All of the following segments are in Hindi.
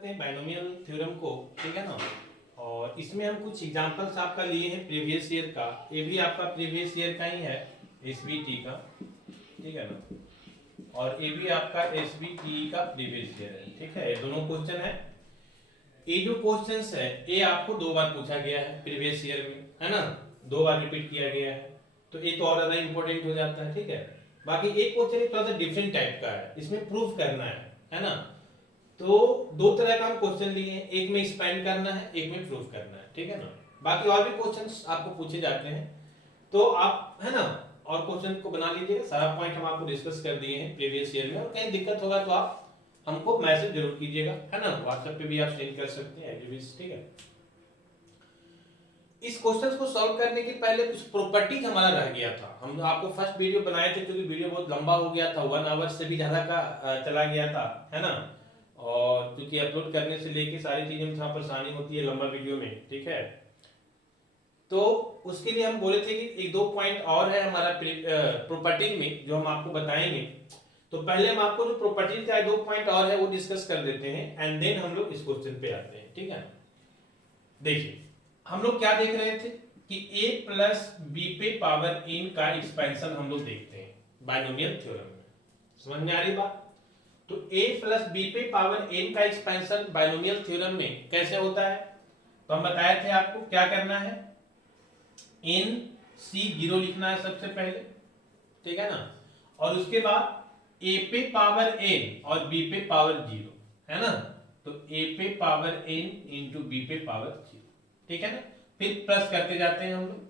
करते हैं बाइनोमियल थ्योरम को, ठीक है ना। और इसमें हम कुछ एग्जांपल्स आपका लिए हैं प्रीवियस ईयर का, ये भी आपका प्रीवियस ईयर का ही है एसबीटी का, ठीक है ना। और ये भी आपका एसबीटी का प्रीवियस ईयर है, ठीक है। ये दोनों क्वेश्चन है। ये जो क्वेश्चंस है ये आपको 2 बार पूछा गया है प्रीवियस ईयर में, है ना, 2 बार रिपीट किया गया है, तो ये तो और ज्यादा इंपॉर्टेंट हो जाता है, ठीक है। बाकी एक क्वेश्चन थोड़ा सा डिफरेंट टाइप का है, इसमें प्रूफ करना है ना। तो 2 तरह का हम क्वेश्चन लिए हैं, एक में एक्सपेंड करना है, एक में प्रूफ करना है, ठीक है ना। बाकी और भी क्वेश्चंस आपको पूछे जाते हैं, तो आप, है ना, और क्वेश्चन को बना लीजिएगा। सारा पॉइंट हम आपको डिस्कस कर दिए हैं प्रीवियस ईयर में, और कहीं दिक्कत होगा तो आप हमको मैसेज जरूर कीजिएगा, है ना, व्हाट्सएप पे भी आप सेंड कर सकते हैं, ठीक है। इस क्वेश्चन को सॉल्व करने के पहले कुछ प्रॉपर्टीज हमारा रह गया था। हम आपको फर्स्ट वीडियो बनाए थे, क्योंकि वीडियो बहुत लंबा हो गया था, 1 आवर से भी ज्यादा का चला गया था, है ना। और क्योंकि अपलोड करने से लेके सारी चीजें में थोड़ा परेशानी होती है लंबा वीडियो में, ठीक है। तो उसके लिए हम बोले थे कि 1-2 पॉइंट और है हमारा प्रॉपर्टी में जो हम आपको बताएंगे। तो पहले हम आपको जो प्रॉपर्टी का 2 पॉइंट और है वो डिस्कस कर देते हैं, एंड देन हम लोग इस क्वेश्चन पे आते हैं, ठीक है। देखिए हम लोग क्या देख रहे थे कि a प्लस बी पे पावर n का एक्सपेंशन हम लोग देखते हैं बाइनोमियल थ्योरम में। समझ में आ रही बात? तो a प्लस बी पे पावर n का एक्सपेंशन बाइनोमियल थ्योरम में कैसे होता है? तो हम बताए थे आपको क्या करना है, n c 0 लिखना है सबसे पहले, ठीक है ना। और उसके बाद a पे पावर n और b पे पावर 0, है ना। तो a पे पावर n इंटू b पे पावर 0, ठीक है ना। फिर प्लस करते जाते हैं हम लोग।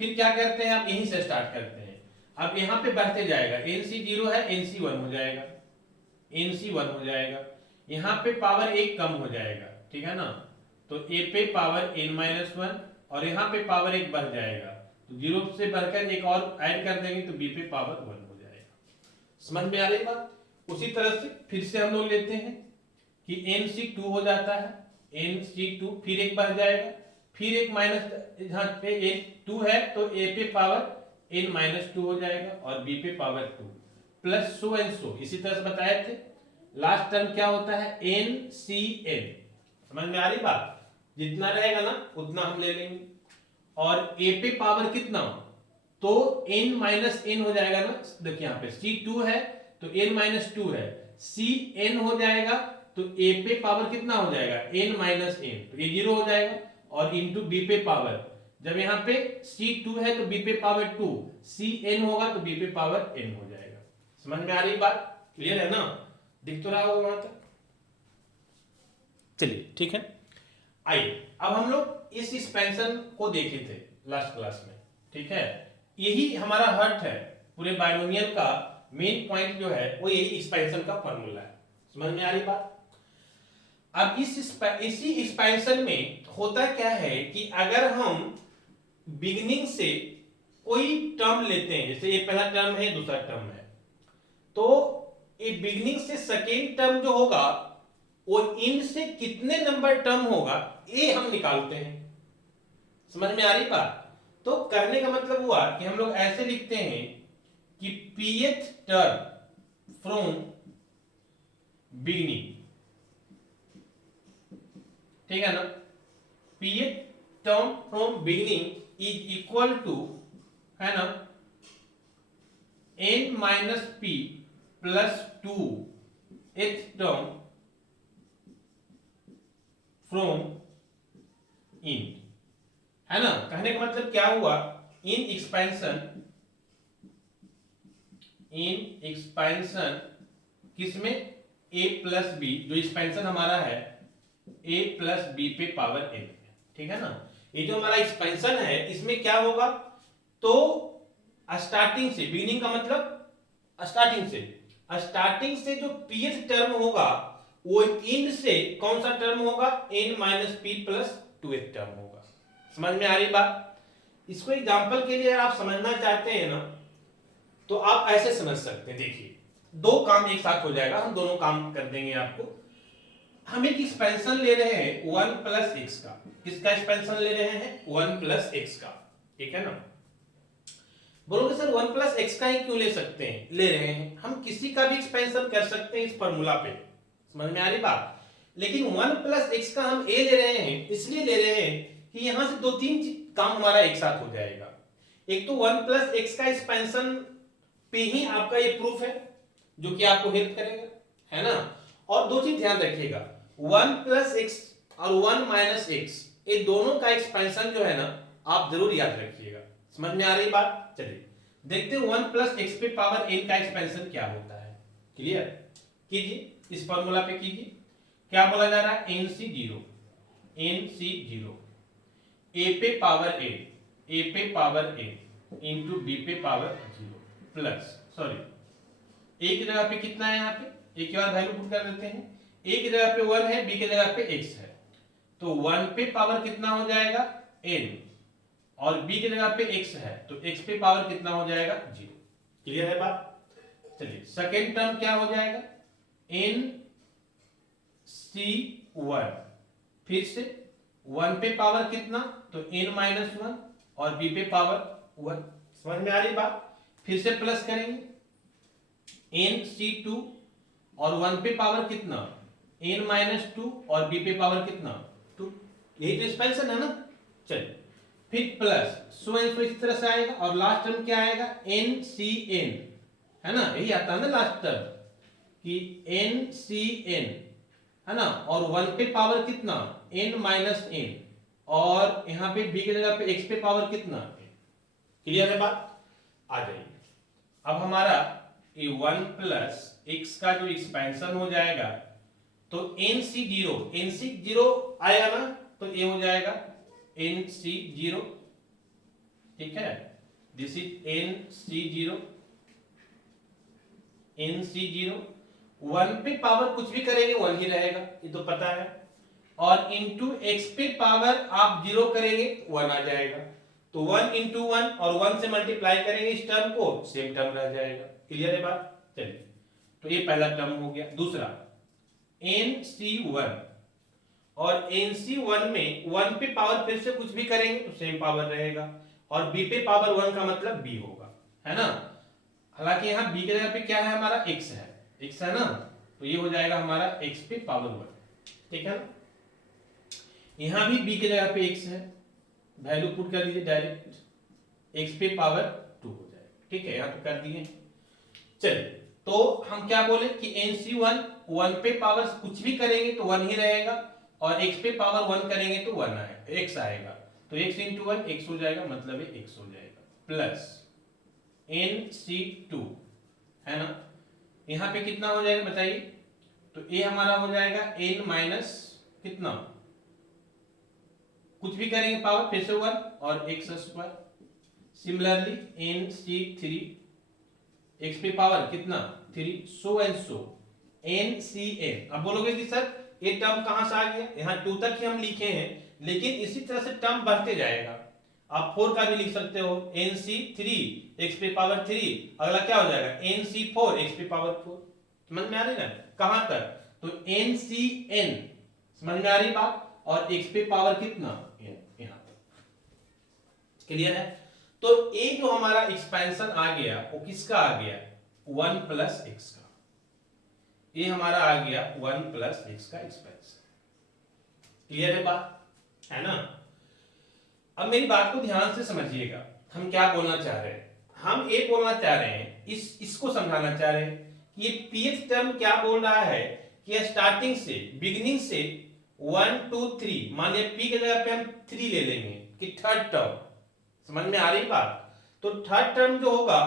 फिर क्या करते हैं, आप यहीं से स्टार्ट करते हैं। अब यहाँ पे बढ़ते जाएगा, nc 0 है, nc 1 हो जाएगा, nc 1 हो जाएगा। यहाँ पे पावर 1 कम हो जाएगा, ठीक है ना। तो a पे पावर n-1 और यहाँ पे पावर 1 बढ़ जाएगा, तो 0 से बढ़कर एक और ऐड कर देंगे तो b पे पावर 1 हो जाएगा। समझ में आ रही बात? उसी तरह से फिर से हम लोग लेते हैं कि nc 2 हो जाता है, nc 2 फिर एक बढ़ जाएगा, फिर एक माइनस, यहाँ पे एक 2 है तो a पे पावर n-2 हो जाएगा और b पे पावर 2 प्लस सो एंड सो। इसी तरह से बताए थे। लास्ट टर्म क्या होता है, ncn। समझ में आ रही बात? जितना रहेगा ना उतना हम ले लेंगे। और a पे पावर कितना, तो n-n हो जाएगा ना। देखिए यहाँ पे c2 है तो n-2 है, cn हो जाएगा तो a पे पावर कितना हो जाएगा, n-n, तो ये 0 हो जाएगा। और इंटू b पे पावर, जब यहाँ पे c2 है तो b पे पावर 2, cn होगा तो b पे पावर n हो जाएगा। समझ में आ रही बात? क्लियर है ना? दिख तो रहा होगा वहां तक? चलिए ठीक है। आइए अब हम लोग इस एक्सपेंशन को देखे थे लास्ट क्लास में, ठीक है। यही हमारा हर्ट है पूरे बाइनोमियल का। मेन पॉइंट जो है वो यही एक्सपेंशन का फॉर्मूला है। समझ में आ रही बात? अब इसी एक्सपेंशन में होता क्या है कि अगर हम बिगिनिंग से कोई टर्म लेते हैं, जैसे ये पहला टर्म है, दूसरा टर्म है, तो ये बिगिनिंग से सेकेंड टर्म जो होगा वो इन से कितने नंबर टर्म होगा ये हम निकालते हैं। समझ में आ रही बात? तो करने का मतलब हुआ कि हम लोग ऐसे लिखते हैं कि pth टर्म फ्रॉम बिगिनिंग, ठीक है ना। pth term from beginning is equal to, है ना, n minus p plus 2 th term from end, है ना। कहने का मतलब क्या हुआ, इन एक्सपेंशन किसमें, a प्लस बी, जो एक्सपेंशन हमारा है a प्लस बी पे पावर n, ठीक है ना। ये जो हमारा एक्सपेंशन है इसमें क्या होगा, तो स्टार्टिंग से, बिगिनिंग का मतलब स्टार्टिंग से जो pth टर्म होगा वो इन से कौन सा टर्म होगा, n minus P plus 2th term होगा। समझ में आ रही बात? इसको एग्जांपल के लिए आप समझना चाहते हैं ना, तो आप ऐसे समझ सकते हैं। देखिए 2 काम एक साथ हो जाएगा, हम दोनों काम कर देंगे आपको। हम एक एक्सपेंशन ले रहे हैं 1 प्लस एक्स का। किसका एक्सपेंशन ले रहे हैं, 1 प्लस एक्स का, ठीक है ना। बोलोगे सर 1 प्लस एक्स का ही क्यों ले सकते हैं, ले रहे हैं, हम किसी का भी एक्सपेंशन कर सकते हैं इस फॉर्मूला पे। समझ में आ रही बात? लेकिन 1 प्लस एक्स का हम ए ले रहे हैं, इसलिए ले रहे हैं कि यहां से 2-3 काम हमारा एक साथ हो जाएगा। एक तो 1 प्लस एक्स का एक्सपेंशन पे ही आपका ये प्रूफ है, जो कि आपको हेल्प करेगा, है ना। और दो चीज ध्यान रखिएगा, 1 प्लस एक्स और 1 माइनस एक्स, ये दोनों का एक्सपेंशन जो है ना, आप जरूर याद रखिएगा। समझ में आ रही बात? चलिए देखते हैं 1 प्लस एक्स पे पावर n का एक्सपेंशन क्या होता है। क्लियर कीजिए, इस फॉर्मूला पे कीजिए। क्या बोला जा रहा है? nc0 a पे पावर n इंटू b पे पावर 0 प्लस, सॉरी a की जगह पे कितना है, यहाँ पे a की बार वैल्यू पुट कर देते हैं। a की जगह पे 1 है, b की जगह पे x है, तो 1 पे पावर कितना हो जाएगा? n, और b की जगह पे x है, तो x पे पावर कितना हो जाएगा? 0। क्लियर है बात? चलिए सेकेंड टर्म क्या हो जाएगा? nc1, फिर से 1 पे पावर कितना, तो n माइनस 1, और b पे पावर 1। समझ में आ रही बात? फिर से प्लस करेंगे, nc2, और 1 पे पावर कितना, n माइनस 2, और b पे पावर कितना, 2। यही तो एक्सपेंशन है ना। चलिए फिर प्लस, सो एन, इस तरह से आएगा, और लास्ट टर्म क्या आएगा? ncn, है ना, यही आता है ना लास्ट टर्म कि ncn, है ना, और 1 पे पावर कितना, n माइनस n, और यहां पे b की जगह पे x पे पावर कितना। क्लियर है बात? आ जाइए, अब हमारा ये 1 प्लस एक्स का जो एक्सपेंशन हो जाएगा, तो nc0 आएगा ना, तो ये हो जाएगा nc0, ठीक है, दिस इज nc0। 1 पे पावर कुछ भी करेंगे 1 ही रहेगा, ये तो पता है, और इंटू एक्स पे पावर आप 0 करेंगे 1 आ जाएगा, तो 1 इंटू 1, और 1 से मल्टीप्लाई करेंगे इस टर्म को, सेम टर्म रह जाएगा। क्लियर है बात? चलिए, तो ये पहला टर्म हो गया। दूसरा nc1, और nc1 में 1 पे पावर फिर से कुछ भी करेंगे तो सेम पावर रहेगा, और b पे पावर 1 का मतलब b होगा, है ना। हालांकि यहाँ b की जगह पे क्या है, हमारा x है ना, तो ये हो जाएगा हमारा x पे पावर 1, ठीक है ना। यहाँ भी b की जगह पे x है, वैल्यू पुट कर दीजिए डायरेक्ट, x पे पावर 2 हो जाएगा, ठीक है, यहाँ तो कर दिए। चलिए, तो हम क्या बोले कि nc1 1 पे पावर कुछ भी करेंगे तो 1 ही रहेगा, और x पे पावर 1 करेंगे तो 1 आएगा, x आएगा, तो x इंटू 1 x हो जाएगा, मतलब ये x हो जाएगा, प्लस nc2, है ना, यहाँ पे कितना हो जाएगा बताइए, तो ये हमारा हो जाएगा n माइनस कितना, कुछ भी करेंगे पावर फिर से 1, और x square. Similarly nc3, x पे पावर कितना 3, सो एंड सो ncn। अब बोलोगे कि सर ये टर्म कहां से आ गया, यहाँ 2 तक ही हम लिखे हैं, लेकिन इसी तरह से टर्म बढ़ते जाएगा। आप 4 का भी लिख सकते हो, nc3 x पे पावर 3, अगला क्या हो जाएगा nc4 x पे पावर 4। समझ में आ रही ना, कहां तक, तो ncn, समझ में आ रही बात, और x पे पावर कितना n, यहां तक। क्लियर है? तो ये जो हमारा एक्सपेंशन आ गया वो किसका आ गया, 1 प्लस एक्स का, ये हमारा आ गया 1 प्लस एक्स का एक्सपेंशन। क्लियर है बात, है ना। अब मेरी बात को ध्यान से समझिएगा, हम क्या बोलना चाह रहे हैं। हम ये बोलना चाह रहे हैं, इसको समझाना चाह रहे हैं कि ये pth टर्म क्या बोल रहा है कि स्टार्टिंग से, बिगिनिंग से 1 2 3, मान लिया p की जगह पे हम 3 ले लेंगे कि थर्ड टर्म। समझ में आ रही बात? तो थर्ड टर्म जो होगा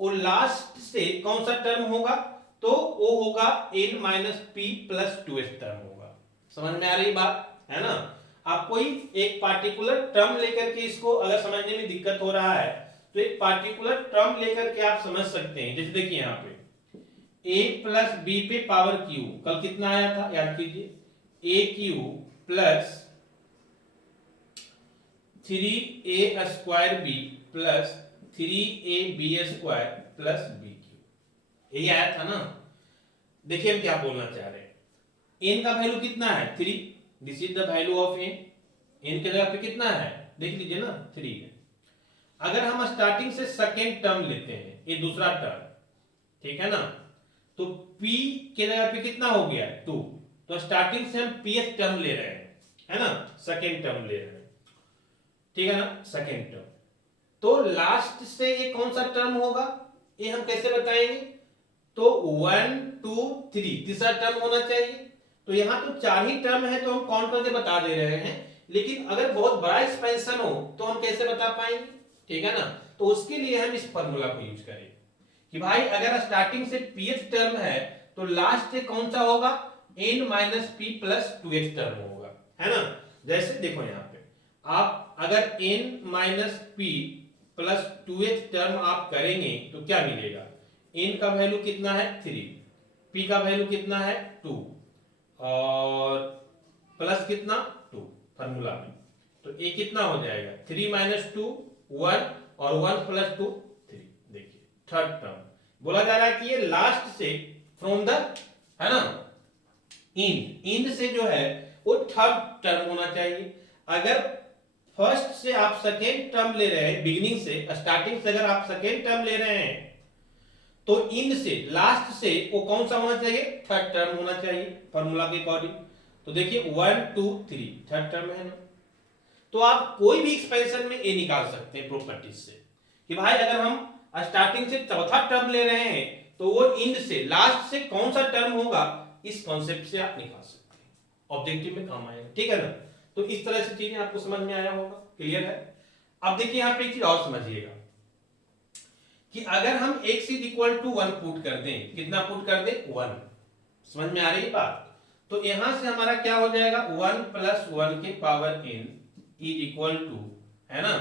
वो लास्ट से कौन सा टर्म होगा, तो वो होगा n minus p plus 2s term होगा। समझ में आ रही बात, है ना। आप कोई एक पार्टिकुलर टर्म लेकर के इसको अगर समझने में दिक्कत हो रहा है, तो एक पार्टिकुलर टर्म लेकर के आप समझ सकते हैं। जैसे देखिए यहाँ पे a प्लस b पे पावर q, कल कितना आया था याद कीजिए, aq plus 3a square b plus 3ab square plus bq, यही आया था ना। देखिए हम क्या बोलना चाह रहे हैं, n का वैल्यू कितना है 3, this is the value of n, n के जगह पे कितना है देख लीजिए ना 3 है। अगर हम स्टार्टिंग से सेकेंड टर्म लेते हैं, ये दूसरा टर्म, ठीक है ना, तो p के जगह पे कितना हो गया 2, तो स्टार्टिंग से हम pth टर्म ले रहे हैं, है ना, सेकेंड टर्म ले रहे हैं, ठीक है ना, सेकेंड टर्म। तो लास्ट से ये कौन सा टर्म होगा, ये हम कैसे बताएंगे, तो 1 2 3 तीसरा टर्म होना चाहिए। तो यहां तो 4 ही टर्म है तो हम काउंट करके बता दे रहे हैं, लेकिन अगर बहुत बड़ा एक्सपेंशन हो तो हम कैसे बता पाएंगे, ठीक है ना। तो उसके लिए हम इस फॉर्मूला को यूज करेंगे कि भाई अगर स्टार्टिंग से pth टर्म है तो लास्ट से कौन सा होगा, n minus p plus 2h term होगा, है ना। जैसे देखो यहां पे आप अगर n minus p plus 2h term आप करेंगे तो क्या मिलेगा, n का वैल्यू कितना है 3, p का वैल्यू कितना है 2 और प्लस कितना 2 फॉर्मूला में, तो ये कितना हो जाएगा 3 माइनस 2 1 और 1 प्लस 2 3। देखिए थर्ड टर्म बोला जा रहा है कि ये लास्ट से फ्रॉम द, है ना, इंड से जो है वो थर्ड टर्म होना चाहिए। अगर फर्स्ट से आप सेकेंड टर्म ले रहे हैं, बिगिनिंग से स्टार्टिंग से अगर आप सेकेंड टर्म ले रहे हैं तो इंड से लास्ट से वो कौन सा होना चाहिए, थर्ड टर्म होना चाहिए फॉर्मूला के अकॉर्डिंग। तो देखिए 1 2 3 थर्ड टर्म है ना। तो आप कोई भी एक्सपेंशन में ए निकाल सकते हैं प्रॉपर्टीज से कि भाई अगर हम स्टार्टिंग से चौथा टर्म ले रहे हैं तो वो इंड से लास्ट से कौन सा टर्म होगा, इस कॉन्सेप्ट से आप निकाल सकते हैं, ऑब्जेक्टिव में काम आएगा, ठीक है ना। तो इस तरह से चीजें आपको समझ में आया होगा, क्लियर है। अब देखिए यहाँ पे एक चीज और समझिएगा कि अगर हम x is equal to 1 put कर दें, कितना पुट कर दें 1, समझ में आ रही है बात। तो यहां से हमारा क्या हो जाएगा 1 प्लस 1 के power n is equal to, है ना,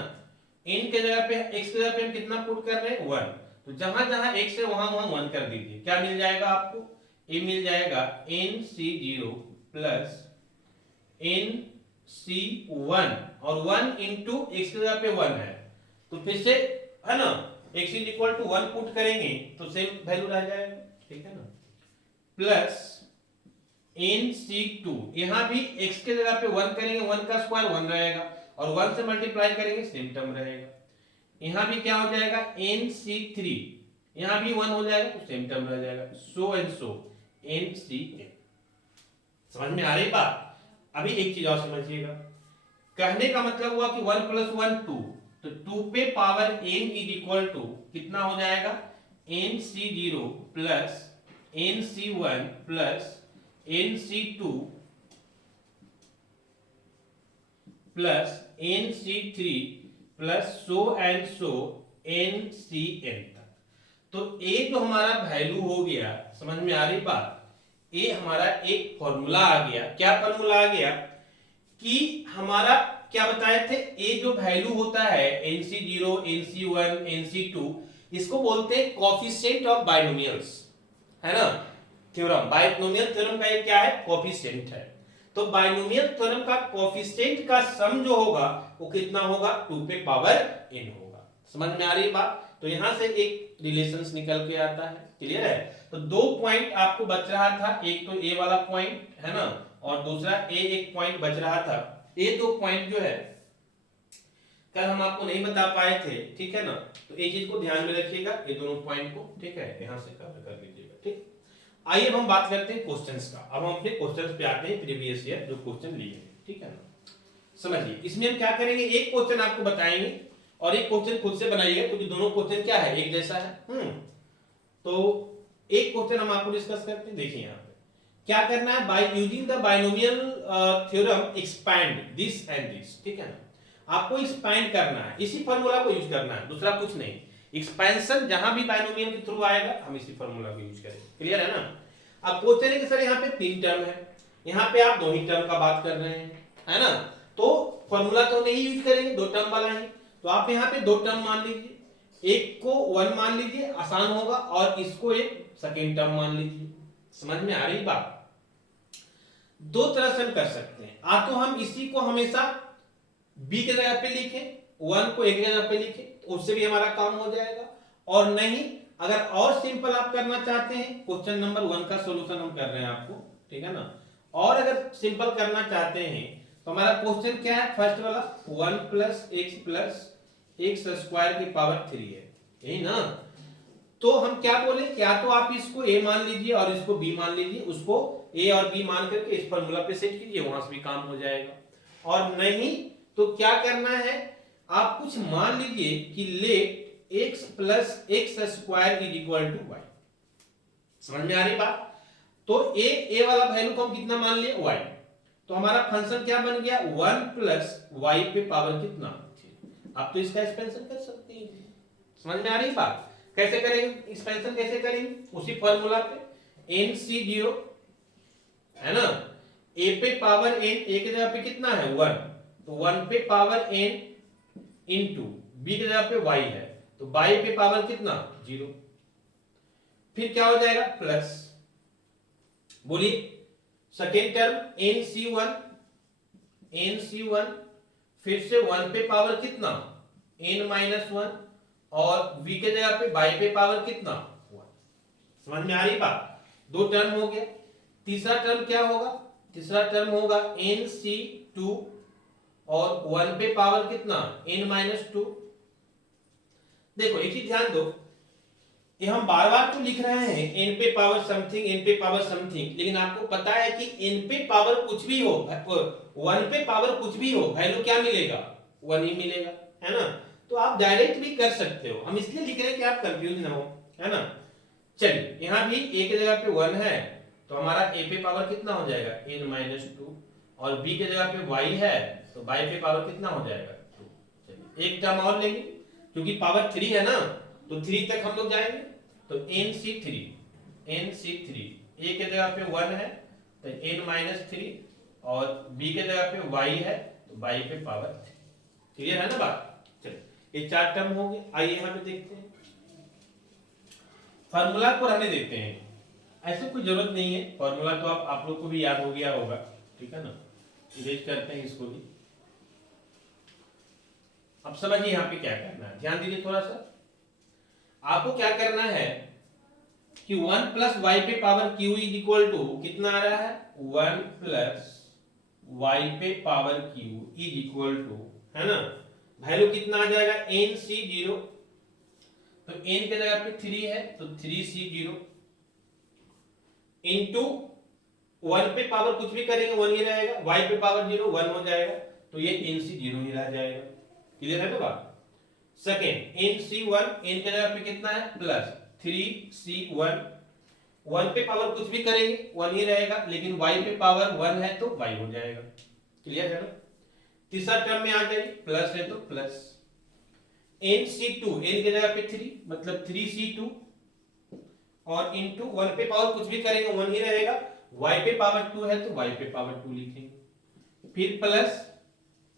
n के जगह पे x के जगह पे हम कितना पुट कर रहे हैं 1, तो जहां जहां x है वहां वहां 1 कर दीजिए, क्या मिल जाएगा आपको, ये मिल जाएगा nc0 प्लस nc1 और 1 इंटू x की जगह पे 1 है, तो फिर से, है ना, x is equal to 1 put करेंगे तो सेम वैल्यू रह जाएगा, ठीक है ना, प्लस nc2, यहां भी x के जगह पे 1 करेंगे, 1 का स्क्वायर 1 रहेगा और 1 से मल्टीप्लाई करेंगे सेम टर्म रहेगा। यहां भी क्या हो जाएगा nc3, यहां भी 1 हो जाएगा तो सेम टर्म रह जाएगा, सो एंड सो nCn। समझ में आ रही बात। अभी एक चीज और समझिएगा, कहने का मतलब हुआ कि 1 प्लस 1 2, तो 2 पे power n is equal to कितना हो जाएगा nc0 plus nc1 plus nc2 plus nc3 plus so and so ncn तक। तो ये जो हमारा वैल्यू हो गया, समझ में आ रही बात, ये हमारा एक फॉर्मूला आ गया। क्या फॉर्मूला आ गया कि हमारा क्या बताए थे, ये जो वैल्यू होता है nc0 nc1 nc2, इसको बोलते हैं कोएफिशिएंट ऑफ बायनोमियल्स, है ना, थ्योरम। बायनोमियल थ्योरम का ये क्या है, कोएफिशिएंट है। तो बायनोमियल थ्योरम का कोएफिशिएंट का सम जो होगा वो कितना होगा 2 पे पावर n होगा। समझ में आ रही है बात। तो यहां से एक रिलेशंस निकल के आता है, क्लियर है। तो 2 पॉइंट आपको बच रहा था, एक तो ए वाला पॉइंट, है ना, और दूसरा ए एक पॉइंट बच रहा था। ये 2 पॉइंट जो है कल हम आपको नहीं बता पाए थे, ठीक है ना, तो ये चीज को ध्यान में रखिएगा, ये दोनों पॉइंट को, ठीक है, यहां से कवर कर लीजिएगा, ठीक। आइए अब हम बात करते हैं क्वेश्चंस का। अब हम अपने क्वेश्चंस पे आते हैं, प्रीवियस ईयर जो क्वेश्चन लिए हैं, ठीक है ना। समझिए इसमें हम क्या करेंगे, एक क्वेश्चन आपको बताएंगे और एक क्वेश्चन खुद से बनाइएगा, क्योंकि दोनों क्वेश्चन क्या है, एक जैसा है। तो एक क्वेश्चन हम आपको डिस्कस करते हैं। देखिए यहाँ पे क्या करना है, by using the binomial theorem expand this and this, ठीक है ना। आपको एक्सपैंड करना है, इसी फार्मूला को यूज करना है, दूसरा कुछ नहीं। एक्सपेंशन जहां भी बायनोमियल के थ्रू आएगा हम इसी फार्मूला को यूज करेंगे, क्लियर है ना। अब क्वेश्चन है कि सर यहाँ पे 3 टर्म है, यहाँ पे आप 2 ही टर्म का बात कर रहे हैं, है ना, तो फार्मूला तो नहीं यूज करेंगे, 2 टर्म वाला ही। तो आप यहाँ पे 2 टर्म मान लीजिए, एक को 1 मान लीजिए, आसान होगा, और इसको एक सेकेंड टर्म मान लीजिए। समझ में आ रही बात। 2 तरह से हम कर सकते हैं, आ तो हम इसी को हमेशा b के जगह पे लिखें, 1 को एक जगह पे लिखें, तो उससे भी हमारा काम हो जाएगा। और नहीं, अगर और सिंपल आप करना चाहते हैं, क्वेश्चन नंबर 1 का सॉल्यूशन हम कर रहे हैं आपको, ठीक है ना, और अगर सिंपल करना चाहते हैं तो हमारा क्वेश्चन क्या है, फर्स्ट वाला 1 प्लस x स्क्वायर की पावर 3 है, यही ना। तो हम क्या बोले, क्या तो आप इसको a मान लीजिए और इसको b मान लीजिए, उसको a और b मान करके इस फॉर्मूला पे सेट कीजिए, वहां से भी काम हो जाएगा। और नहीं तो क्या करना है, आप कुछ मान लीजिए कि let x plus X square is equal to Y. समझ में आ रही बात? तो a वाला वैल्यू को हम कितना मान लिए, y। तो हमारा फंक्शन क्या बन गया, 1 प्लस वाई पे पावर कितना, आप तो इसका एक्सपेंशन कर सकते हैं। समझ में आ रही बात? कैसे करेंगे एक्सपेंशन, कैसे करेंगे, उसी फॉर्मूला पे n c 0 है ना, a पे पावर n, a की जगह पे कितना है 1, तो 1 पे पावर n इंटू b की जगह पे y है, तो y पे पावर कितना 0। फिर क्या हो जाएगा प्लस, बोलिए सेकेंड टर्म nc1 फिर से 1 पे पावर कितना n माइनस 1 और v के जगह पे y पे पावर कितना 1। समझ में आ रही बात? दो टर्म हो गया। तीसरा टर्म क्या होगा, तीसरा टर्म होगा nc2 और 1 पे पावर कितना n माइनस 2। देखो एक चीज ध्यान दो, ये हम बार बार तो लिख रहे हैं n पे पावर समथिंग, n पे पावर समथिंग, लेकिन आपको पता है कि n पे पावर कुछ भी हो, 1 पे पावर कुछ भी हो, वैल्यू क्या मिलेगा 1 ही मिलेगा, है ना। तो आप डायरेक्ट भी कर सकते हो, हम इसलिए लिख रहे हैं कि आप कंफ्यूज ना हो, है ना। चलिए यहाँ भी a की जगह पे 1 है, तो हमारा a पे पावर कितना हो जाएगा n माइनस 2 और b की जगह पे y है, तो y पे पावर कितना हो जाएगा 2। चलिए एक टर्म और लेंगे, क्योंकि पावर 3 है ना, तो 3 तक हम लोग जाएंगे, तो nc3 a के जगह पे 1 है तो n माइनस 3 और b के जगह पे y है तो y पे पावर 3। क्लियर है ना बात? चलिए ये चार टर्म हो गए। आइए यहाँ पे देखते हैं, फार्मूला को रहने देते हैं, ऐसे कोई जरूरत नहीं है, फार्मूला तो आप लोग को भी याद हो गया होगा, ठीक है ना। इरेज करते हैं इसको भी। अब समझिए यहाँ पे क्या करना है, ध्यान दीजिए थोड़ा सा। आपको क्या करना है कि 1 प्लस वाई पे power q is equal to कितना आ रहा है 1 प्लस वाई पे power q is equal to, है ना, वैल्यू कितना आ जाएगा nc0, तो n के जगह पे 3 है तो 3c0 इंटू 1 पे पावर कुछ भी करेंगे 1 ही रहेगा, y पे पावर 0 1 हो जाएगा, तो ये nc0 ही रह जाएगा। क्लियर है ना बात? सेकेंड nc1, n के जगह पे कितना है प्लस 3c1, 1 पे पावर कुछ भी करेंगे 1 ही रहेगा, लेकिन y पे पावर 1 है तो y हो जाएगा। क्लियर है ना? तीसरा टर्म में आ जाइए, प्लस है तो प्लस nc2, n के जगह पे 3 मतलब 3c2 और इंटू 1 पे पावर कुछ भी करेंगे 1 ही रहेगा, y पे पावर 2 है तो y पे पावर 2 लिखेंगे, फिर प्लस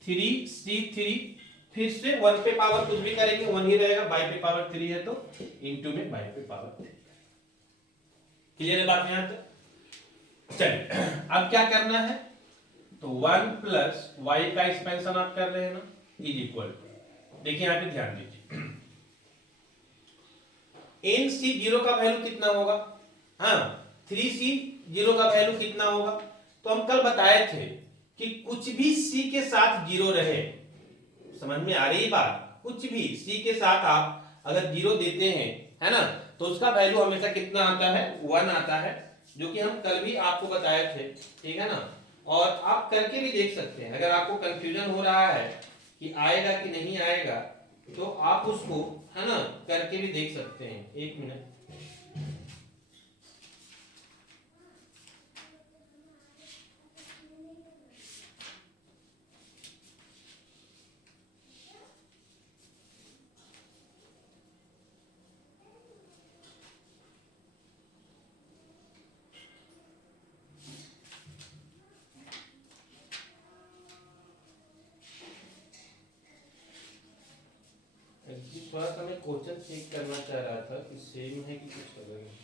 3c3, फिर से 1 पे पावर कुछ भी करेंगे 1 ही रहेगा, y पे पावर 3 है तो इंटू में y पे पावर 3। क्लियर है बात यहां तक? चलिए अब क्या करना है, तो 1 प्लस वाई का एक्सपेंशन आप कर रहे हैं ना, इज इक्वल टू, देखिए यहां पे ध्यान दीजिए, nc0 का वैल्यू कितना होगा, हाँ 3c0 का वैल्यू कितना होगा, तो हम कल बताए थे कि कुछ भी c के साथ 0 रहे, समझ में आ रही बात, कुछ भी c के साथ आप अगर 0 देते हैं, है ना, तो उसका वैल्यू हमेशा कितना आता है 1 आता है, जो कि हम कल भी आपको बताए थे, ठीक है ना। और आप करके भी देख सकते हैं, अगर आपको कंफ्यूजन हो रहा है कि आएगा कि नहीं आएगा, तो आप उसको, है ना, करके भी देख सकते हैं। एक मिनट, थोड़ा सा मैं क्वेश्चन चेक करना चाह रहा था कि सेम है कि कुछ अलग है।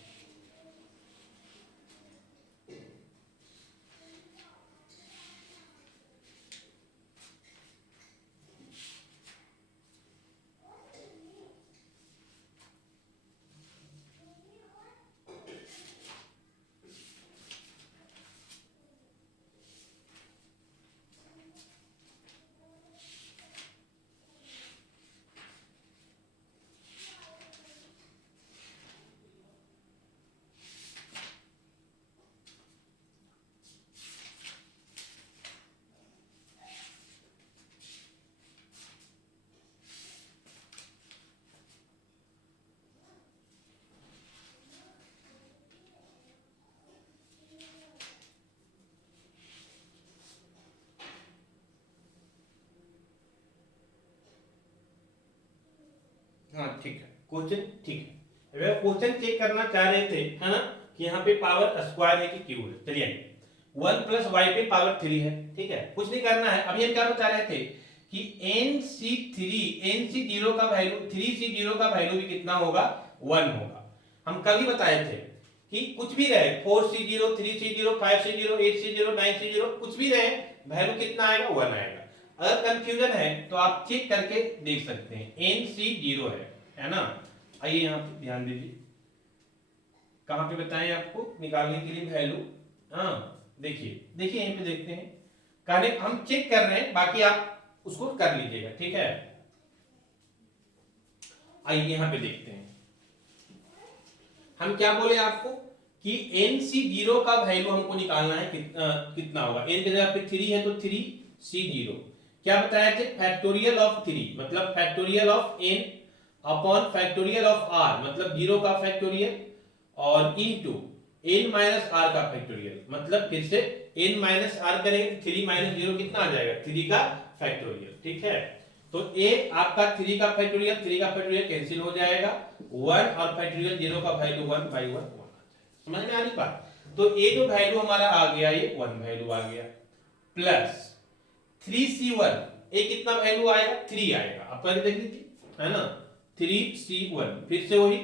हाँ ठीक है, क्वेश्चन ठीक है। अगर क्वेश्चन चेक करना चाह रहे थे, है ना, कि यहाँ पे पावर स्क्वायर है कि क्यूब है। चलिए 1 प्लस वाई पे पावर 3 है, ठीक है, कुछ नहीं करना है। अभी हम क्या बता रहे थे कि NC0 का वैल्यू, 3C0 का वैल्यू भी कितना होगा, 1 होगा। हम कल ही बताए थे कि कुछ भी रहे, 4C0, 3C0, 5C0, 8C0, 9C0, कुछ भी रहे, वैल्यू कितना आएगा, 1 आएगा। अगर कंफ्यूजन है तो आप चेक करके देख सकते हैं, NC0 है ना। आइए यहाँ पे ध्यान दीजिए, कहां पे बताएं आपको निकालने के लिए वैल्यू। हाँ देखिए देखिए यहीं पे देखते हैं, कहने हम चेक कर रहे हैं, बाकी आप उसको कर लीजिएगा, ठीक है। आइए यहाँ पे देखते हैं, हम क्या बोले आपको कि NC0 का वैल्यू हमको निकालना है, कितना होगा। n की जगह पे 3 है तो 3C0, क्या बताया थे, फैक्टोरियल ऑफ 3, मतलब factorial of n upon factorial of r, मतलब 0 का फैक्टोरियल, और इनटू n माइनस r का फैक्टोरियल, मतलब फिर से n माइनस r करेंगे, 3 माइनस 0 कितना आ जाएगा, 3 का फैक्टोरियल, ठीक है। तो a आपका 3 का फैक्टोरियल कैंसिल हो जाएगा, 1 और फैक्टोरियल 0 का वैल्यू 1 बाई 1 1 आ जाएगा। समझ में आ रही बात। तो a जो वैल्यू हमारा आ गया, ये 1 वैल्यू आ गया, प्लस 3C1, a कितना वैल्यू आएगा, 3 आएगा, आप करके देख लीजिए, है ना, 3C1, फिर से वही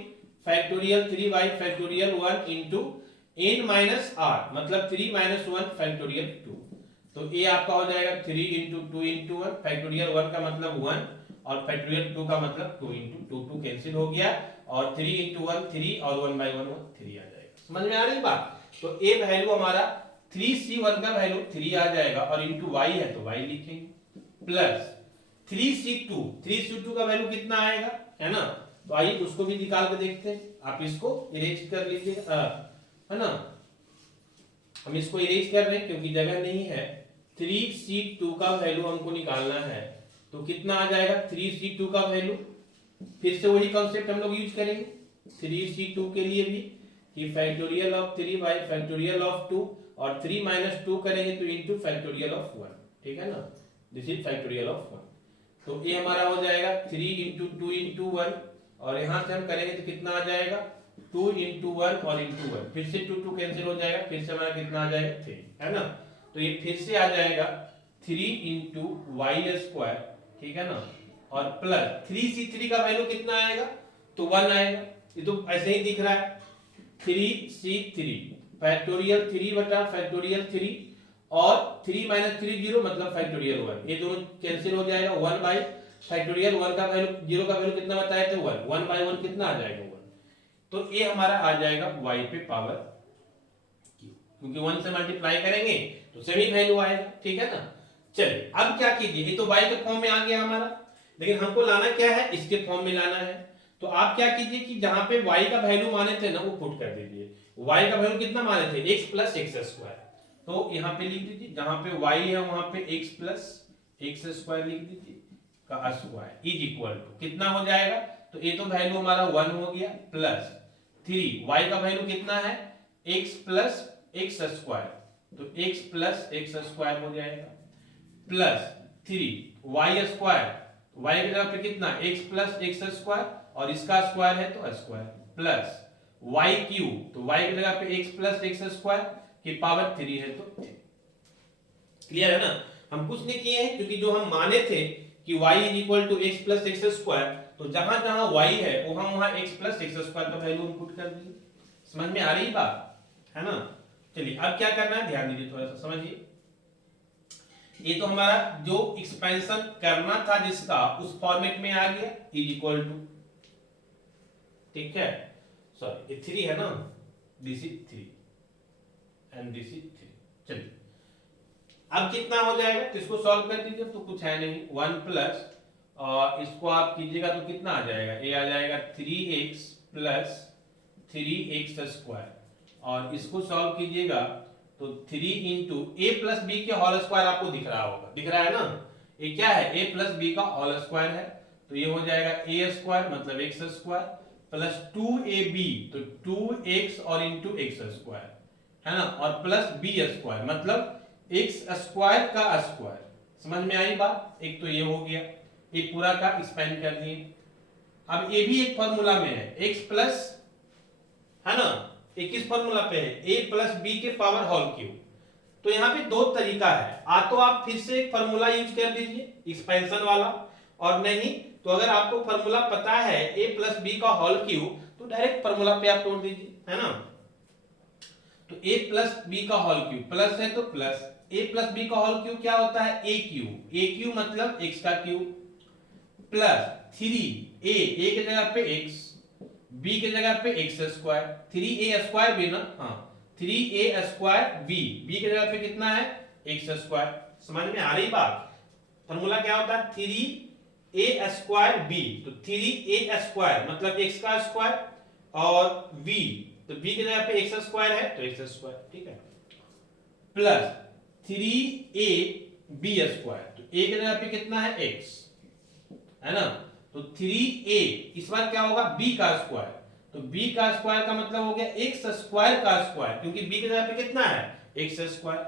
factorial 3 by factorial 1 into n minus r, मतलब 3 माइनस 1 फैक्टोरियल 2। तो a आपका हो जाएगा 3 इंटू 2 इंटू 1, फैक्टोरियल 1 का मतलब 1 और फैक्टोरियल 2 का मतलब 2 इंटू 2 कैंसिल हो गया, और 3 इंटू 1 3 और 1 बाई 1 3 आ जाएगा। समझ में आ रही बात। तो a वैल्यू हमारा 3C1 का वैल्यू 3 आ जाएगा, और इंटू y है तो y लिखेंगे, प्लस 3C2 का वैल्यू कितना आएगा, है ना। तो आइए उसको भी निकाल के देखते हैं, आप इसको इरेज कर लीजिए, है ना, हम इसको इरेज कर रहे हैं क्योंकि जगह नहीं है। 3C2 का वैल्यू हमको निकालना है, तो कितना आ जाएगा 3C2 का वैल्यू, फिर से वही कॉन्सेप्ट हम लोग यूज करेंगे 3C2 के लिए भी, कि factorial of 3 by factorial of 2, और 3 माइनस 2 करेंगे तो इंटू फैक्टोरियल ऑफ 1, ठीक है ना, दिस इज फैक्टोरियल ऑफ 1। तो ये हमारा हो जाएगा 3 इंटू 2 इंटू 1, और यहां से हम करेंगे तो कितना आ जाएगा, 2 इंटू 1 और इंटू 1, फिर से 2 कैंसिल हो जाएगा, फिर से हमारा कितना आ जाएगा 3, है ना। तो ये फिर से आ जाएगा 3 इंटू वाई स्क्वायर, ठीक है ना, और प्लस 3C3 का वैल्यू कितना आएगा, तो 1 आएगा, ये तो ऐसे ही दिख रहा है, 3C3 फैक्टोरियल 3 बटा फैक्टोरियल 3, और 3 माइनस 3 0, मतलब फैक्टोरियल 1, ये दोनों कैंसिल हो जाएगा, 1 बाई फैक्टोरियल 1 का वैल्यू, 0 का वैल्यू कितना बताया था 1, 1 बाई 1 कितना आ जाएगा 1। तो ये हमारा आ जाएगा y पे पावर q, क्योंकि 1 से मल्टीप्लाई करेंगे तो सेम ही वैल्यू आएगा, ठीक है ना। चलिए अब क्या कीजिए, ये तो y के फॉर्म में आ गया हमारा, लेकिन हमको लाना क्या है, इसके फॉर्म में लाना है। तो आप क्या कीजिए कि जहां पे y का वैल्यू माने थे ना, वो पुट कर दीजिए। y का वैल्यू कितना माने थे, x प्लस एक्स स्क्वायर, तो यहाँ पे लिख दीजिए, जहां पे y है वहां पे x प्लस एक्स स्क्वायर लिख दीजिए का स्क्वायर इज इक्वल टू कितना हो जाएगा, तो ये तो वैल्यू हमारा 1 हो गया, प्लस 3 y का वैल्यू कितना है, x प्लस एक्स स्क्वायर, तो x प्लस एक्स स्क्वायर हो जाएगा, प्लस 3 y स्क्वायर, y की जगह पे कितना x प्लस एक्स स्क्वायर, और इसका स्क्वायर है तो स्क्वायर, प्लस y क्यूब, तो y की जगह पे x प्लस एक्स स्क्वायर की पावर 3 है तो 3। क्लियर है ना। हम कुछ नहीं किए हैं, क्योंकि जो हम माने थे कि y is equal to X plus X square, तो जहां जहां y है वो हम वहां x प्लस एक्स स्क्वायर का वैल्यू इनपुट कर दिए। समझ में आ रही बात, है ना। चलिए अब क्या करना है, ध्यान दीजिए, थोड़ा सा समझिए। ये तो हमारा जो एक्सपेंशन करना था जिसका, उस फॉर्मेट में आ गया, इज इक्वल टू, ठीक है, सॉरी ये 3 है ना, this is 3 and this is 3। चलिए अब कितना हो जाएगा, तो इसको सॉल्व कर दीजिए, तो कुछ है नहीं, 1 प्लस इसको आप कीजिएगा तो कितना आ जाएगा, ये आ जाएगा 3x प्लस 3x स्क्वायर, और इसको सॉल्व कीजिएगा तो 3 इंटू ए प्लस बी के होल स्क्वायर आपको दिख रहा होगा, दिख रहा है ना, ये क्या है, a प्लस बी का होल स्क्वायर है, तो ये हो जाएगा a स्क्वायर मतलब x स्क्वायर प्लस 2ab, तो 2x और इंटू एक्स स्क्वायर, है ना, और प्लस b स्क्वायर मतलब x स्क्वायर का स्क्वायर। समझ में आई बात, एक तो ये हो गया, ये पूरा का स्पेंड कर दिए, अब ये भी एक फॉर्मूला में है, x प्लस, है ना, ये किस फॉर्मूला पे है, a प्लस बी के पावर होल क्यूब। तो यहाँ पे दो तरीका है, तो आप फिर से एक फॉर्मूला यूज कर लीजिए एक्सपेंशन वाला, और नहीं तो अगर आपको फॉर्मूला पता है a प्लस बी का होल क्यूब तो डायरेक्ट फॉर्मूला पे आप तोड़ दीजिए, है ना। तो a प्लस बी का होल क्यूब, प्लस है तो प्लस, a प्लस बी का होल क्यूब क्या होता है, a क्यूब, a क्यूब मतलब x का क्यूब, प्लस 3a, a की जगह पे x, b की जगह पे x स्क्वायर, 3a स्क्वायर भी ना, हाँ 3a स्क्वायर b, b की जगह पे कितना है x स्क्वायर। समझ में आ रही बात, फॉर्मूला क्या होता है 3a स्क्वायर b, तो 3a स्क्वायर मतलब x का स्क्वायर, और b तो b की जगह पे x स्क्वायर है तो x स्क्वायर, ठीक है, प्लस 3a b स्क्वायर, तो a की जगह पे कितना है x, है ना, तो 3a इस बार क्या होगा b का स्क्वायर, तो b का स्क्वायर का मतलब हो गया x स्क्वायर का स्क्वायर, क्योंकि b की जगह पे कितना है x स्क्वायर,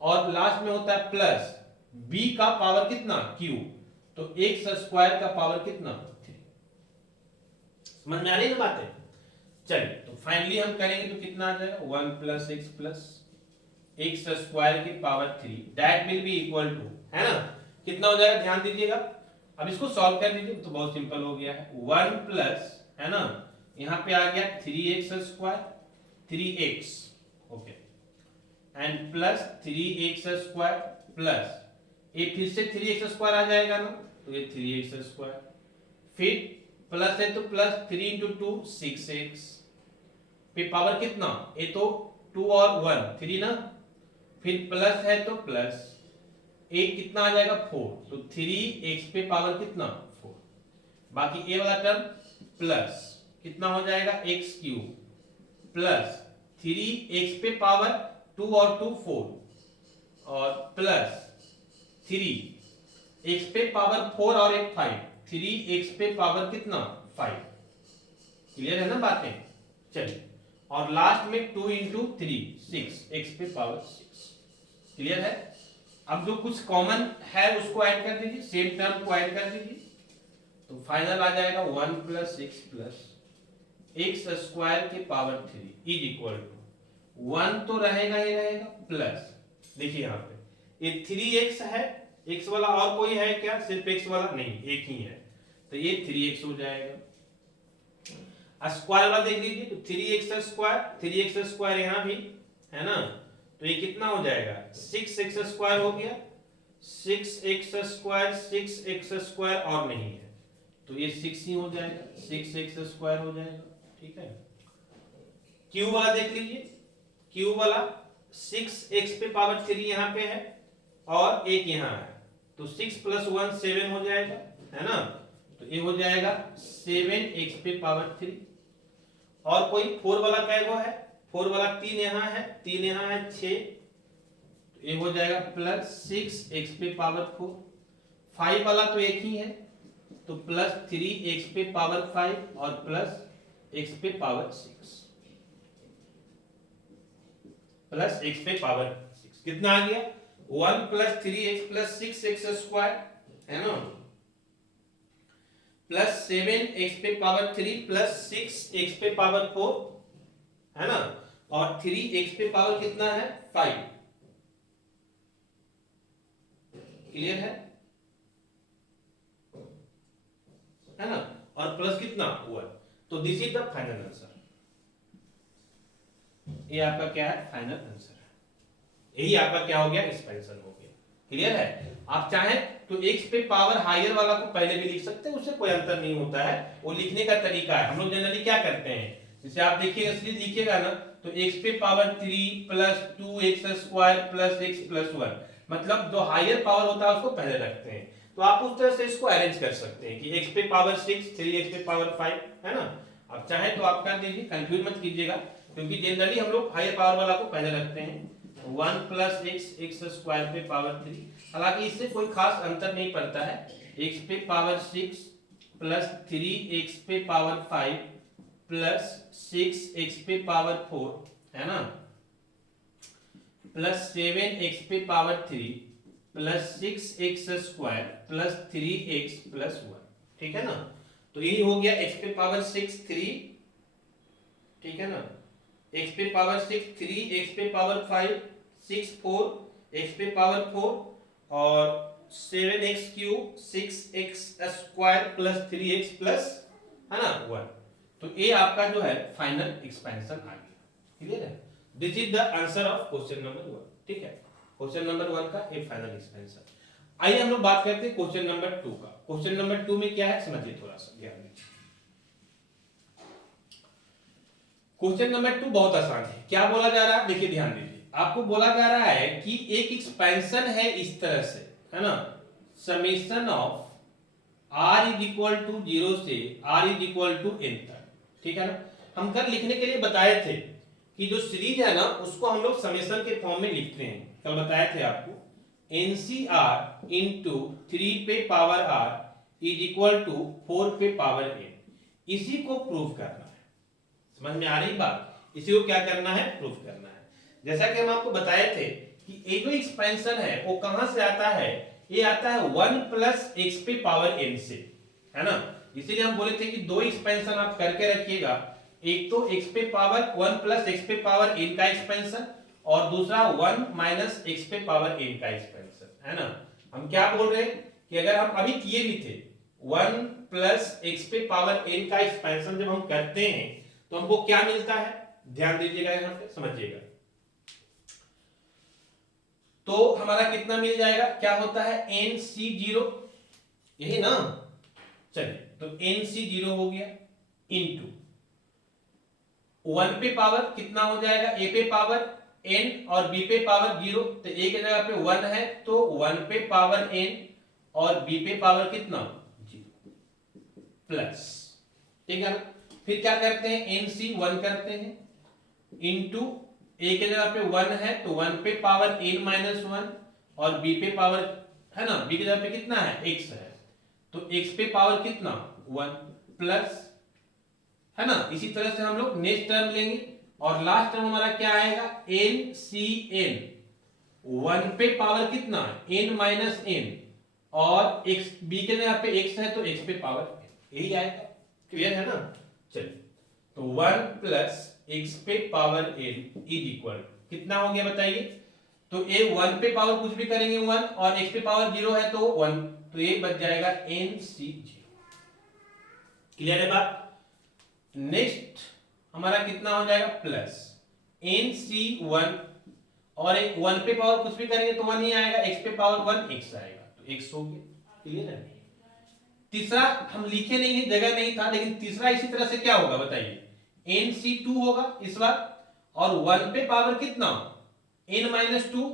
और लास्ट में होता है प्लस b का पावर कितना q, तो x स्क्वायर का पावर कितना 3। समझ में आ रही है ना बातें। चलिए तो फाइनली हम करेंगे तो कितना आ जाएगा 1 प्लस x स्क्वायर की power 3 that will be equal to, है ना, कितना हो जाएगा ध्यान दीजिएगा। अब इसको सॉल्व कर लीजिए तो बहुत सिंपल हो गया है, 1 प्लस, है ना, यहाँ पे आ गया 3x square 3x, okay, and plus 3x square plus ये फिर से 3x स्क्वायर आ जाएगा ना, तो ये 3x स्क्वायर, फिर प्लस है तो प्लस 3 इंटू 2 6x, फिर पावर कितना, ये तो 2 और 1 3 ना, फिर प्लस है तो प्लस एक कितना आ जाएगा 4, तो 3x पे पावर कितना 4, बाकी ए वाला टर्म प्लस कितना हो जाएगा x क्यूब प्लस 3x पे पावर 2 और 2 4, और प्लस 3x पे पावर 4 और 1 5, 3x पे पावर कितना 5। क्लियर है ना बातें। चलिए और लास्ट में 2 इंटू 3 6, x पे पावर 6। क्लियर है। अब जो कुछ कॉमन है उसको ऐड कर दीजिए, सेम टर्म को ऐड कर दीजिए, तो फाइनल आ जाएगा 1 plus x plus x square के पावर 3 इज इक्वल टू 1 तो रहेगा ही रहेगा, प्लस देखिए यहाँ पे ये 3x है, x वाला और कोई है क्या, सिर्फ x वाला नहीं, एक ही है, तो ये 3x हो जाएगा। स्क्वायर वाला देख लीजिए तो 3x स्क्वायर, 3x स्क्वायर यहाँ भी है ना, तो ये कितना हो जाएगा 6x स्क्वायर हो गया, 6x स्क्वायर 6x स्क्वायर और नहीं है तो ये 6 ही हो जाएगा, 6x स्क्वायर हो जाएगा, ठीक है। क्यूब वाला देख लीजिए, क्यूब वाला 6x पे पावर 3 यहाँ पे है और एक यहाँ है, तो 6 प्लस 1 7 हो जाएगा, है ना, तो ये हो जाएगा 7x पे पावर 3। और कोई 4 वाला क्या है, 4 वाला 3 यहाँ है 3 यहाँ है 6, तो ये हो जाएगा प्लस 6x पे पावर 4। 5 वाला तो एक ही है तो प्लस 3x पे पावर 5 और प्लस x पे पावर 6, प्लस x पे पावर 6 कितना आ गया 1 plus 3x plus 6x square, है ना, प्लस 7x पे पावर 3 प्लस 6x पे पावर 4, है ना, और 3x पे पावर कितना है 5। क्लियर है ना, और प्लस कितना 1, तो this is the final answer. ये आपका क्या है फाइनल आंसर है, यही आपका क्या हो गया एक्सपेंशन हो गया। क्लियर है। आप चाहें तो x पे पावर हायर वाला को पहले भी लिख सकते हैं, उससे कोई अंतर नहीं होता है, वो लिखने का तरीका है। हम लोग जनरली क्या करते हैं, जैसे आप देखिएगा सीरीज लिखिएगा ना तो x पे power 3 plus 2x square plus x plus 1, मतलब जो हायर पावर होता है उसको पहले रखते हैं। तो आप उस तरह से इसको अरेंज कर सकते हैं कि x पे पावर 6 3x पे पावर 5, है ना। आप चाहें तो आप कर दीजिए, कंफ्यूज मत कीजिएगा, क्योंकि जनरली हम लोग हायर पावर वाला को पहले रखते हैं। 1 प्लस x स्क्वायर पे पावर 3, हालांकि इससे कोई खास अंतर नहीं पड़ता है, x पे पावर 6 प्लस 3x पे पावर 5 प्लस 6x पे पावर 4, है ना, प्लस 7x पे power 3 plus 6x square plus 3x plus 1, ठीक है ना। तो यही हो गया x पे पावर 6 3, ठीक है ना, x पे पावर 6 3, x पे पावर 5 6 4, x पे पावर 4 और 7x cube 6x square plus 3x plus, है ना, 1। तो ये आपका जो है फाइनल एक्सपेंशन आ गया। क्लियर है? This is the answer of question number 1। ठीक है, क्वेश्चन नंबर 1 का एक फाइनल एक्सपेंशन। आइए हम लोग बात करते हैं क्वेश्चन नंबर 2 का। क्वेश्चन नंबर 2 में क्या है समझिए, थोड़ा सा ध्यान दीजिए। क्वेश्चन नंबर 2 बहुत आसान है। क्या बोला जा रहा है, देखिए ध्यान दीजिए। आपको बोला जा रहा है कि एक एक्सपेंशन है इस तरह से, है ना, summation of r is equal to 0 से r is equal to n तक। ठीक है ना, हम कल लिखने के लिए बताए थे कि जो सीरीज है ना उसको हम लोग समेशन के फॉर्म में लिखते हैं। कल बताए थे आपको NCR इंटू 3 पे power r is equal to 4 पे पावर n। इसी को प्रूव करना है। समझ में आ रही बात? इसी को क्या करना है, प्रूव करना है। जैसा कि हम आपको बताए थे कि ये जो एक्सपेंशन है वो कहां से आता है, ये आता है 1 प्लस एक्स पे पावर n से, है ना। इसीलिए हम बोले थे कि दो एक्सपेंशन आप करके रखिएगा, एक तो x पे पावर 1 प्लस एक्स पे पावर n का एक्सपेंशन और दूसरा 1 माइनस एक्स पे पावर n का एक्सपेंशन, है ना। हम क्या बोल रहे हैं कि अगर हम अभी किए भी थे 1 प्लस एक्स पे पावर n का एक्सपेंशन जब हम करते हैं तो हमको क्या मिलता है, ध्यान दीजिएगा यहां पे, समझिएगा। तो हमारा कितना मिल जाएगा, क्या होता है NC0, यही ना। चलिए तो NC0 हो गया इनटू 1 पे पावर कितना हो जाएगा, a पे पावर n और b पे पावर 0, तो a की जगह पे 1 है तो 1 पे पावर n और b पे पावर कितना 0 प्लस, ठीक है ना। फिर क्या करते हैं NC1 करते हैं इनटू a की जगह पे 1 है तो 1 पे पावर n माइनस 1 और b पे पावर, है ना, b की जगह पे कितना है x है तो x पे पावर कितना 1 प्लस, है ना। इसी तरह से हम लोग नेक्स्ट टर्म लेंगे और लास्ट टर्म हमारा क्या आएगा NCN, 1 पे पावर कितना n माइनस n और x b के जगह पे x है तो x पे पावर n, यही आएगा। क्लियर है ना। चलिए तो 1 प्लस x पे पावर n इज इक्वल कितना हो गया बताइए। तो ये 1 पे पावर कुछ भी करेंगे 1 और x पे पावर 0 है तो 1, तो ये बच जाएगा NC0। क्लियर है बात। नेक्स्ट हमारा कितना हो जाएगा प्लस NC1 और एक 1 पे पावर कुछ भी करेंगे तो 1 ही आएगा, x पे पावर 1 x आएगा तो x हो गया। क्लियर है। तीसरा हम लिखे नहीं है, जगह नहीं था, लेकिन तीसरा इसी तरह से क्या होगा बताइए NC2 होगा इस बार और 1 पे पावर कितना n-2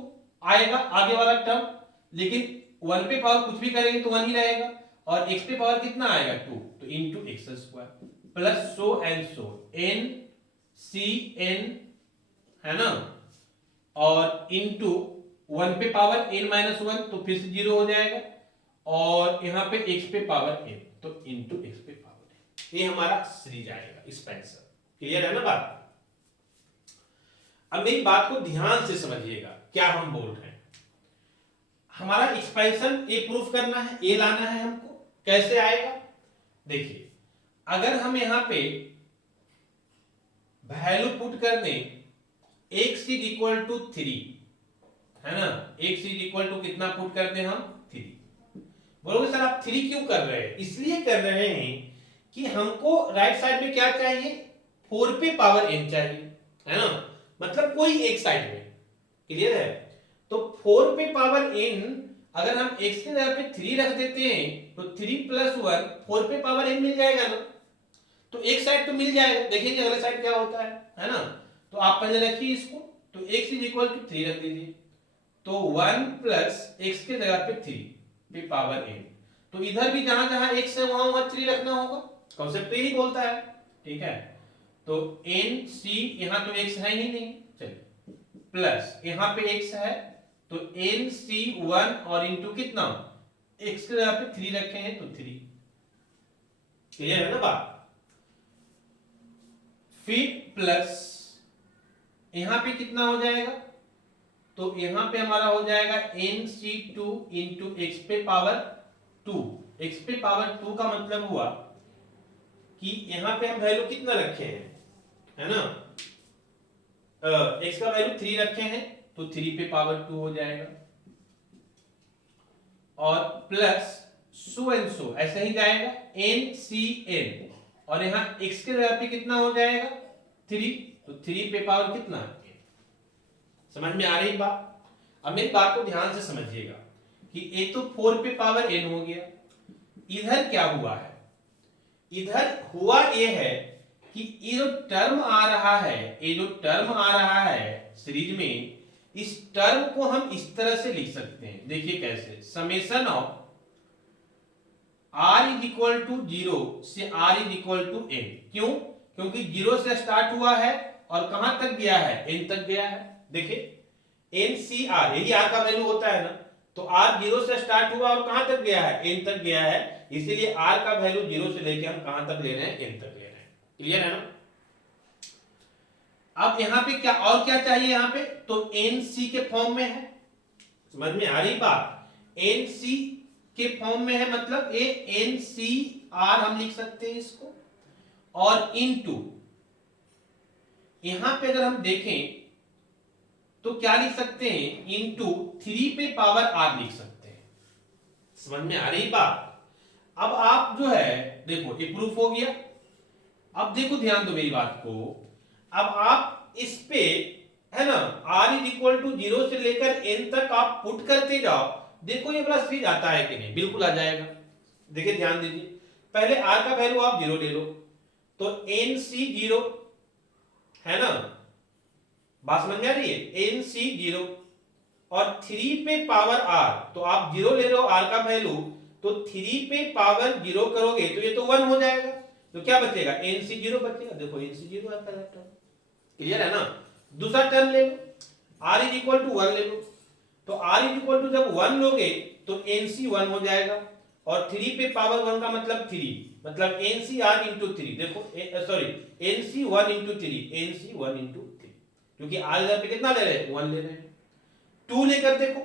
आएगा आगे वाला टर्म, लेकिन 1 पे पावर कुछ भी करेंगे तो 1 ही रहेगा और x पे पावर कितना आएगा 2 तो into x square plus so and so NCN, है ना, और इनटू 1 पे पावर n-1 तो फिर से 0 हो जाएगा और यहां पे x पे पावर n तो इनटू x पे पावर n, ये हमारा सीरीज आएगा एक्सपेंशन। क्लियर है ना बात। अब मेरी बात को ध्यान से समझिएगा क्या हम बोल रहे हैं। हमारा एक्सपेंशन ये प्रूफ करना है, ये लाना है हमको। कैसे आएगा देखिए, अगर हम यहां पे वैल्यू पुट कर दें x इज इक्वल टू 3, है ना, x इज इक्वल टू कितना पुट कर दें हम 3। बोलोगे सर आप 3 क्यों कर रहे हैं, इसलिए कर रहे हैं कि हमको राइट साइड में क्या चाहिए 4 पे पावर n चाहिए, है ना, मतलब कोई एक साइड में। क्लियर है। तो 4 पे पावर n अगर हम x के जगह पे 3 रख देते हैं तो 3 प्लस 1 4 पे पावर n मिल जाएगा ना, तो एक साइड तो मिल जाएगा। देखेंगे अगले साइड क्या होता है ना। तो आप पहले रखिए इसको, तो x इज इक्वल टू 3 रख दीजिए तो 1 प्लस x के जगह पे 3 पे पावर n, तो इधर भी जहां जहां x है वहां वहां 3 रखना होगा। कॉन्सेप्ट तो यही बोलता है। ठीक है, तो NC यहां तो x है ही नहीं, चलिए प्लस यहां पे x है तो NC1 और इनटू कितना x के जगह पे 3 रखे हैं तो 3। क्लियर है ना बात। फिर प्लस यहां पे कितना हो जाएगा, तो यहां पे हमारा हो जाएगा NC2 इंटू एक्स पे पावर 2। एक्स पे पावर 2 का मतलब हुआ कि यहाँ पे हम वैल्यू कितना रखे हैं, है ना, x का वैल्यू 3 रखे हैं तो 3 पे पावर 2 हो जाएगा, और प्लस सो एंड सो ऐसे ही जाएगा NCN, और यहाँ x के जगह पे कितना हो जाएगा 3, तो 3 पे पावर कितना n। समझ में आ रही बात? अब मेरी बात को ध्यान से समझिएगा कि ये तो 4 पे पावर n हो गया, इधर क्या हुआ है, इधर हुआ ये है कि ये जो टर्म आ रहा है, ये जो टर्म आ रहा है सीरीज में, इस टर्म को हम इस तरह से लिख सकते हैं, देखिए कैसे, summation of r is equal to 0 से r is equal to n। क्यों? क्योंकि 0 से स्टार्ट हुआ है और कहां तक गया है, n तक गया है। देखिए NCR, यही r का वैल्यू होता है ना, तो r 0 से स्टार्ट हुआ और कहां तक गया है, n तक गया है, इसीलिए r का वैल्यू 0 से लेके हम कहां तक ले रहे हैं, n तक ले रहे हैं। क्लियर है ना? अब यहां पे क्या और क्या चाहिए, यहां पे तो NC के फॉर्म में है, समझ में आ रही बात, NC के फॉर्म में है, मतलब ये NCR हम लिख सकते हैं इसको, और इनटू यहां पे अगर हम देखें तो क्या लिख सकते हैं, इनटू 3 पे पावर r लिख सकते हैं। समझ में आ रही बात? अब आप जो है देखो ये प्रूफ हो गया। अब देखो ध्यान दो मेरी बात को, अब आप इस पे है ना r इज इक्वल टू 0 से लेकर n तक आप पुट करते जाओ, देखो ये वाला सीरीज आता है कि नहीं, बिल्कुल आ जाएगा। देखिए ध्यान दीजिए, पहले r का वैल्यू आप 0 ले लो, तो NC 0 है ना, बात समझ में आ रही है, NC 0 और 3 पे पावर r, तो आप 0 ले रहे हो r का वैल्यू, तो 3 पे पावर 0 करोगे तो ये तो 1 हो जाएगा, तो क्या बचेगा, NC 0 बचेगा। देखो NC 0 आता है टर्म, क्लियर है ना। दूसरा टर्म ले लो, r इज इक्वल टू 1 ले लो, तो r इज इक्वल टू जब 1 लोगे तो NC 1 हो जाएगा, और 3 पे पावर 1 का मतलब 3, मतलब NCR इंटू 3, देखो sorry NC 1 into 3, NC 1 into 3, क्योंकि r इधर पे कितना ले रहे हैं, 1 ले रहे हैं। 2 लेकर देखो,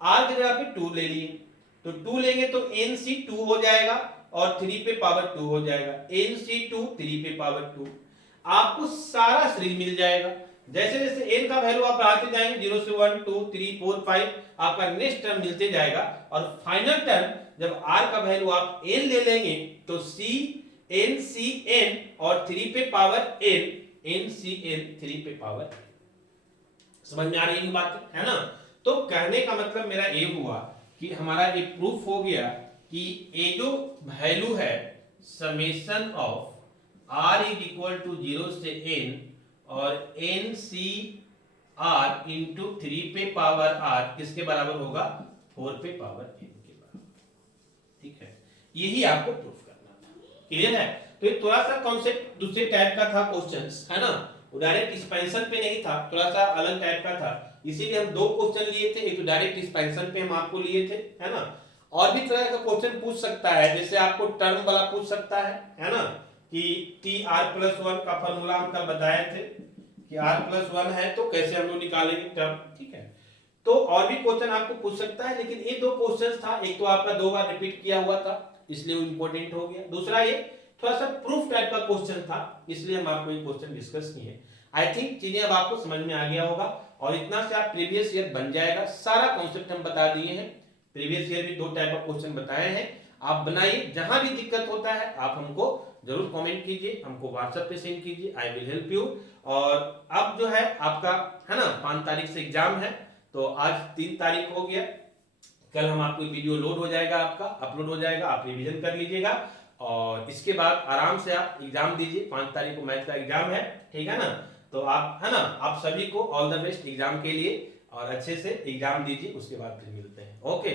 r की जगह पे 2 ले लिए, तो 2 लेंगे तो NC 2 हो जाएगा, और 3 पे पावर 2 हो जाएगा, NC 2 3 पे पावर 2, आपको सारा सीरीज मिल जाएगा। जैसे जैसे n का वैल्यू आप बढ़ाते जाएंगे 0 से 1 2 3 4 5, आपका नेक्स्ट टर्म मिलते जाएगा, और फाइनल टर्म जब r का वैल्यू आप n ले लेंगे तो C NCN और 3 पे पावर n NCN 3 पे पावर n। समझ में आ रही है बात, है ना। तो कहने का मतलब मेरा ये हुआ कि हमारा ये प्रूफ हो गया कि ये जो वैल्यू है summation of r is equal to 0 से n और NCR इंटू 3 पे पावर r किसके बराबर होगा, 4 पे पावर n के बराबर। ठीक है, यही आपको प्रूफ करना था। क्लियर है? तो ये थोड़ा सा कॉन्सेप्ट दूसरे टाइप का था क्वेश्चंस, है ना, डायरेक्ट एक्सपेंशन पे नहीं था, थोड़ा सा अलग टाइप का था, इसीलिए हम 2 क्वेश्चन लिए थे, एक तो डायरेक्ट एक्सपेंशन पे हम आपको लिए थे, है ना। और भी तरह का क्वेश्चन पूछ सकता है, जैसे आपको टर्म वाला पूछ सकता है ना, कि TR+1 का फॉर्मूला हम कल बताए थे कि R+1 है तो कैसे हम लोग निकालेंगे टर्म। ठीक है, तो और भी क्वेश्चन आपको पूछ सकता है, लेकिन ये 2 क्वेश्चन था, एक तो आपका 2 बार रिपीट किया हुआ था इसलिए वो इंपॉर्टेंट हो गया, दूसरा ये थोड़ा सा प्रूफ टाइप का क्वेश्चन था इसलिए हम आपको ये क्वेश्चन डिस्कस किए। आई थिंक चीजें अब आपको समझ में आ गया होगा, और इतना से आप प्रीवियस ईयर बन जाएगा, सारा कॉन्सेप्ट हम बता दिए हैं, प्रीवियस ईयर भी 2 टाइप ऑफ क्वेश्चन बताए हैं, आप बनाइए। जहां भी दिक्कत होता है आप हमको जरूर कमेंट कीजिए, हमको व्हाट्सएप पे सेंड कीजिए, आई विल हेल्प यू। और अब जो है आपका है ना 5 तारीख से एग्जाम है, तो आज 3 तारीख हो गया, कल हम आपको वीडियो लोड हो जाएगा, आपका अपलोड हो जाएगा, आप रिवीजन कर लीजिएगा, और इसके बाद आराम से आप एग्जाम दीजिए। 5 तारीख को मैथ का एग्जाम है, ठीक है ना, तो आप है ना, आप सभी को ऑल द बेस्ट एग्जाम के लिए, और अच्छे से एग्जाम दीजिए, उसके बाद फिर मिलते हैं। ओके।